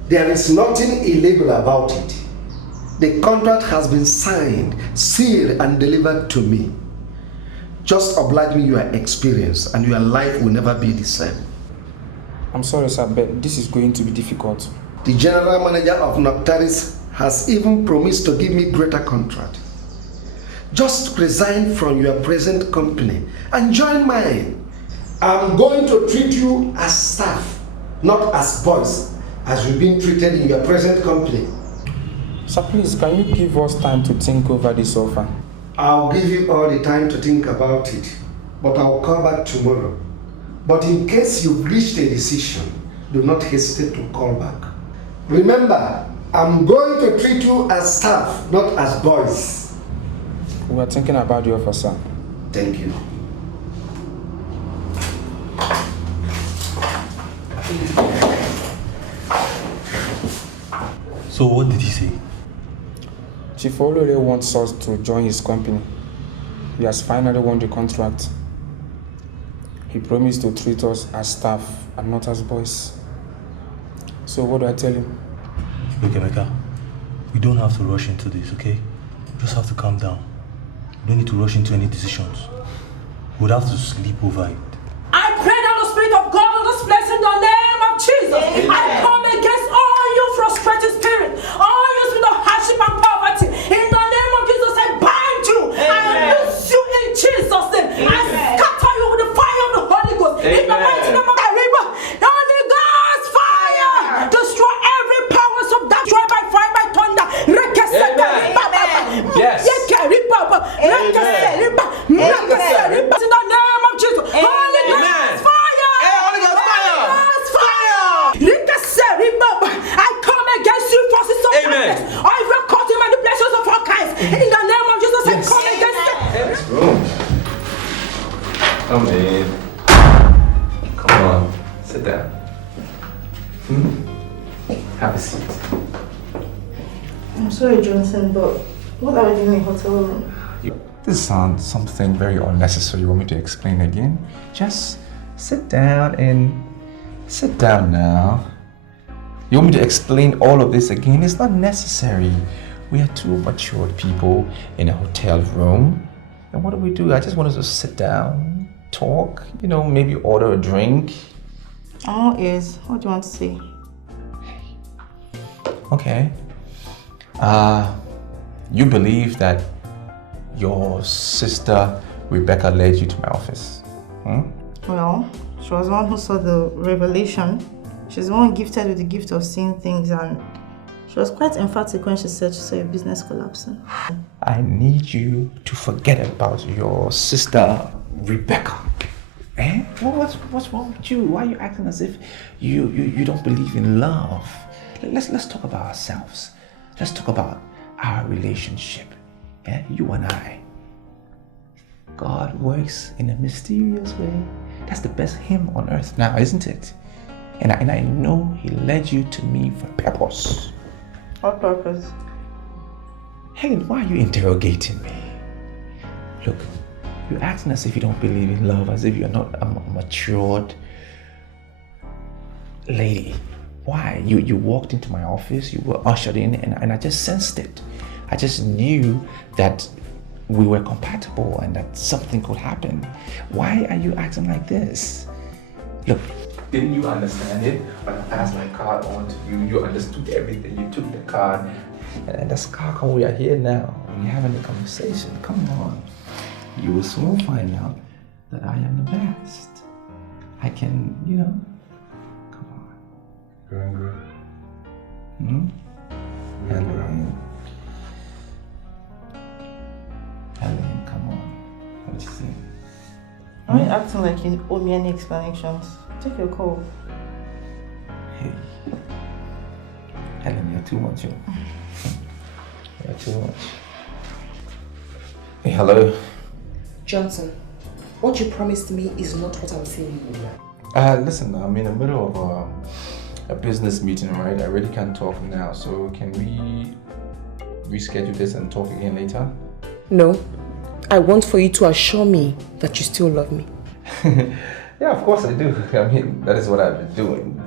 There is nothing illegal about it. The contract has been signed, sealed, and delivered to me. Just oblige me your experience, and your life will never be the same. I'm sorry, sir, but this is going to be difficult. The general manager of Noctaris has even promised to give me greater contract. Just resign from your present company and join mine. I'm going to treat you as staff, not as boys, as you've been treated in your present company. Sir, please, can you give us time to think over this offer? I'll give you all the time to think about it, but I'll call back tomorrow. But in case you've reached a decision, do not hesitate to call back. Remember, I'm going to treat you as staff, not as boys. We are thinking about the offer, sir. Thank you. So what did he say? Chief Olore wants us to join his company. He has finally won the contract. He promised to treat us as staff and not as boys. So what do I tell him? Look, Emeka, we don't have to rush into this, okay? We just have to calm down. We don't need to rush into any decisions. We'd have to sleep over it. I pray that the Spirit of God will bless in the name of Jesus. Amen. I come against all you frustrated spirit, all you spirit of hardship and poverty. In the name of Jesus, I bind you. Amen. I loose you in Jesus' name. Amen. I scatter you with the fire of the Holy Ghost. Amen. In the mighty name of the river, the Holy Ghost fire. Destroy every powers of that. Destroy by fire, by thunder. Yes. In the name of Jesus. Holy Ghost fire. Holy Ghost fire. I come against you forces of darkness. I record him manipulations of all kinds. In the name of Jesus, I come against them. Come in. Come on. Sit down. Have a seat. I'm sorry, Johnson, but what are we doing in the hotel room? This sounds something very unnecessary. You want me to explain again? Just sit down now. You want me to explain all of this again? It's not necessary. We are two matured people in a hotel room. And what do? I just want us to sit down, talk, maybe order a drink. I'm all ears. What do you want to say? Okay. You believe that your sister Rebecca led you to my office? Well, she was the one who saw the revelation. She's the one gifted with the gift of seeing things, and she was quite emphatic when she said she saw your business collapsing. I need you to forget about your sister Rebecca. What's wrong with you? Why are you acting as if you don't believe in love? Let's talk about ourselves. Let's talk about our relationship. Yeah, you and I. God works in a mysterious way. That's the best hymn on earth now, isn't it? And I know he led you to me for purpose. What purpose? Helen, why are you interrogating me? Look, you're acting as if you don't believe in love, as if you're not a matured lady. Why? You walked into my office, you were ushered in, and I just sensed it. I just knew that we were compatible and that something could happen. Why are you acting like this? Look, didn't you understand it? When I passed my card on to you, you understood everything. You took the card, and that's how come we are here now. We're having a conversation. Come on. You will soon find out that I am the best. I can, come on. Going good. Helen, come on. What do you think? Why are you acting like you owe me any explanations? Take your call. Hey. Helen, you're too much. You're too much. Hey, hello. Johnson, what you promised me is not what I'm saying. Listen, I'm in the middle of a business meeting, right? I really can't talk now, so can we reschedule this and talk again later? No, I want for you to assure me that you still love me. Yeah, of course I do. I mean, that is what I've been doing,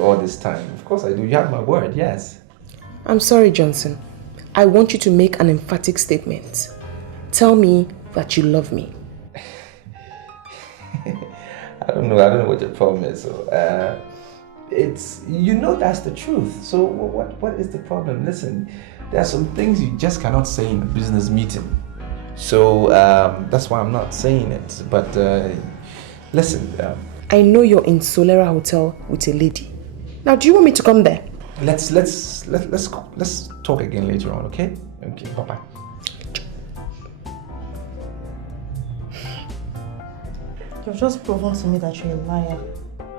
all this time. Of course I do. You have my word, yes. I'm sorry, Johnson. I want you to make an emphatic statement. Tell me that you love me. I don't know what your problem is. So, it's, you know that's the truth. So what is the problem? Listen, there are some things you just cannot say in a business meeting. So that's why I'm not saying it. But listen. I know you're in Solera Hotel with a lady. Now, do you want me to come there? Let's talk again later on, okay? Okay, bye-bye. You've just proven to me that you're a liar.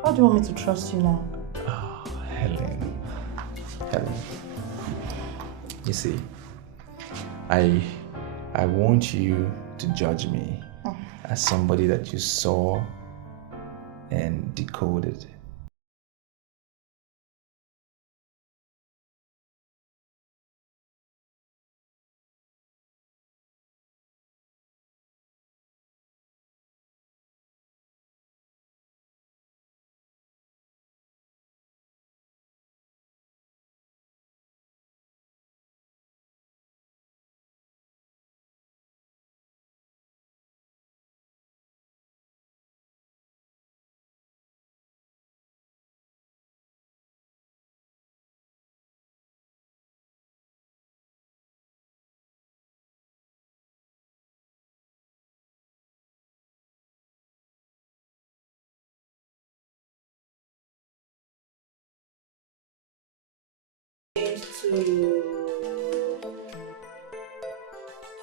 How do you want me to trust you now? Oh, Helen. You see, I want you to judge me as somebody that you saw and decoded.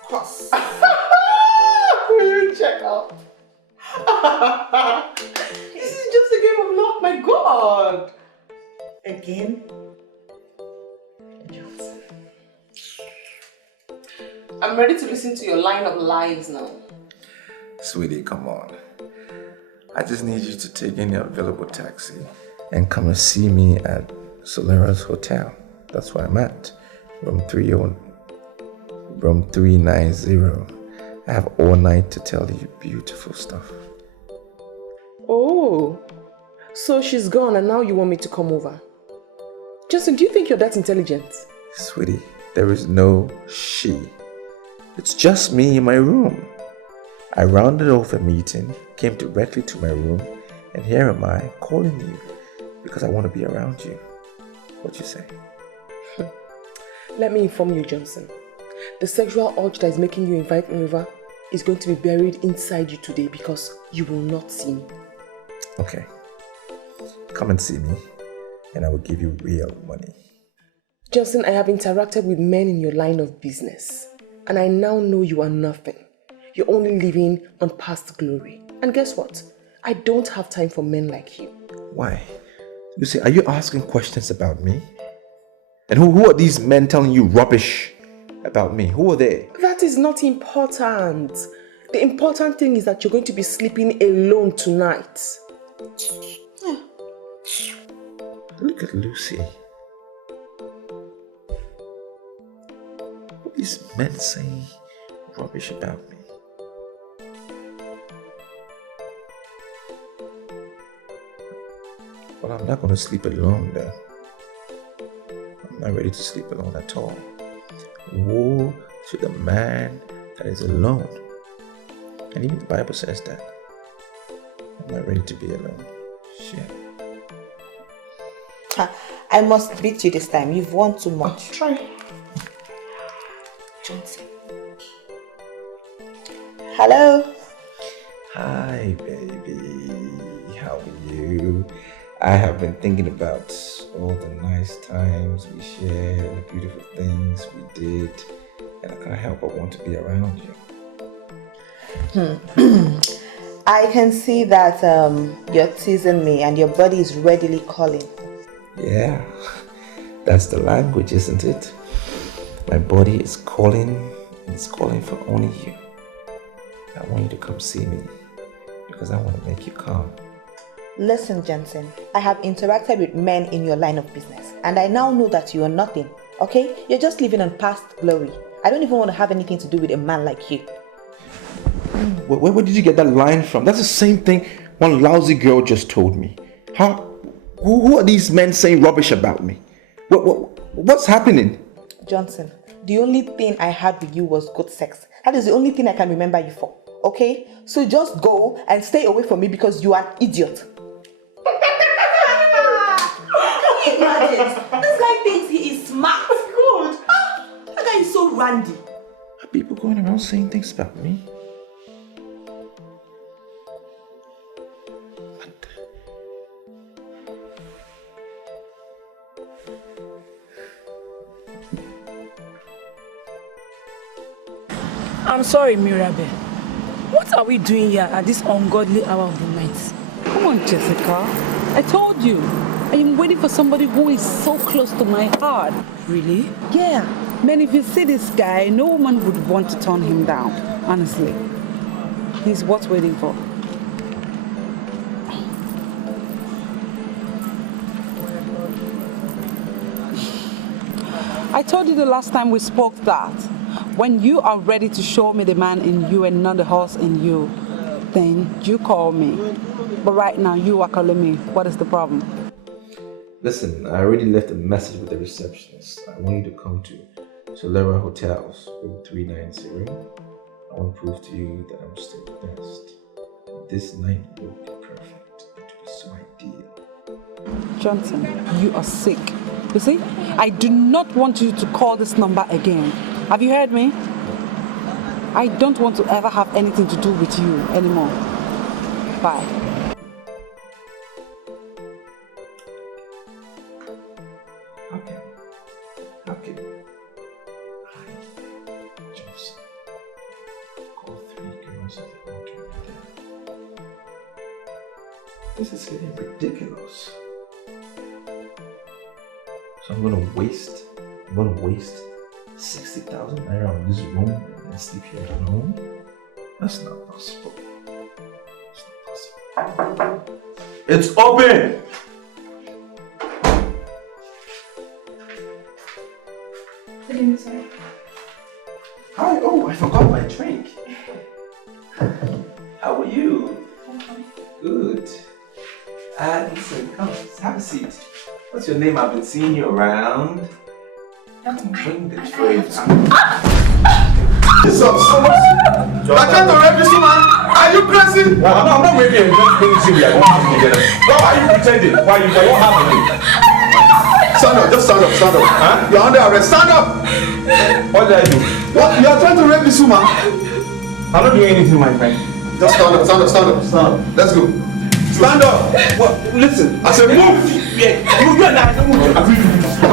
Horse. Will you check out? This is just a game of luck, my God. Again? Johnson. I'm ready to listen to your line of lies now. Sweetie, come on. I just need you to take any available taxi and come and see me at Solera's Hotel. That's where I'm at. Room 390. I have all night to tell you beautiful stuff. Oh, so she's gone and now you want me to come over? Justin, do you think you're that intelligent? Sweetie, there is no she. It's just me in my room. I rounded off a meeting, came directly to my room, and here am I calling you because I want to be around you. What you say? Let me inform you, Johnson. The sexual urge that is making you invite me over is going to be buried inside you today because you will not see me. Okay. Come and see me and I will give you real money. Johnson, I have interacted with men in your line of business and I now know you are nothing. You're only living on past glory. And guess what? I don't have time for men like you. Why? Lucy, are you asking questions about me? And who are these men telling you rubbish about me? Who are they? That is not important. The important thing is that you're going to be sleeping alone tonight. Look at Lucy. What are these men saying rubbish about me? Well, I'm not going to sleep alone then. I'm not ready to sleep alone at all. Woe to the man that is alone. And even the Bible says that. I'm not ready to be alone. Shit. I must beat you this time. You've won too much. Try. Johnson. Hello. Hi, baby. How are you? I have been thinking about all the nice times we shared, the beautiful things we did, and I can't help but want to be around you. I can see that you're teasing me and your body is readily calling. Yeah, that's the language, isn't it? My body is calling, and it's calling for only you. I want you to come see me because I want to make you calm. Listen, Jensen, I have interacted with men in your line of business and I now know that you are nothing, okay? You're just living on past glory. I don't even want to have anything to do with a man like you. Where did you get that line from? That's the same thing one lousy girl just told me. Who are these men saying rubbish about me? What's happening? Johnson, the only thing I had with you was good sex. That is the only thing I can remember you for, okay? So just go and stay away from me because you are an idiot. imagine. This guy thinks he is smart. Good. That guy is so randy. Are people going around saying things about me? I'm sorry, Mirabel. What are we doing here at this ungodly hour of the night? Come on, Jessica. I told you. I am waiting for somebody who is so close to my heart. Really? Yeah. Man, if you see this guy, no woman would want to turn him down. Honestly. He's worth waiting for. I told you the last time we spoke that when you are ready to show me the man in you and not the horse in you, then you call me. But right now, you are calling me. What is the problem? Listen, I already left a message with the receptionist. I want you to come to Solera Hotels, room 390. I want to prove to you that I'm still the best. This night will be perfect. It will be so ideal. Johnson, you are sick. You see, I do not want you to call this number again. Have you heard me? I don't want to ever have anything to do with you anymore. Bye. Okay. Joseph, call 3 girls at the hotel. This is getting ridiculous. So I'm gonna waste 60,000 naira on this room and sleep here alone? That's not possible. It's open! Hi, oh, I forgot my drink. How are you? Good. Listen, come, have a seat. What's your name? I've been seeing you around. Bring the tray. So much. I can't already this woman. Are you crazy? No, I'm not waiting. I'm just going to see we are going to happen together. Why are you pretending? Why what happened? Stand up, just stand up, stand up. Huh? You're under arrest. Stand up. What did I do? What? You are trying to rape this woman. I'm not doing anything, my friend. Just stand up, stand up, stand up. Stand up. Let's go. Stand up. What? Listen. I said move. Yeah. You and I don't move.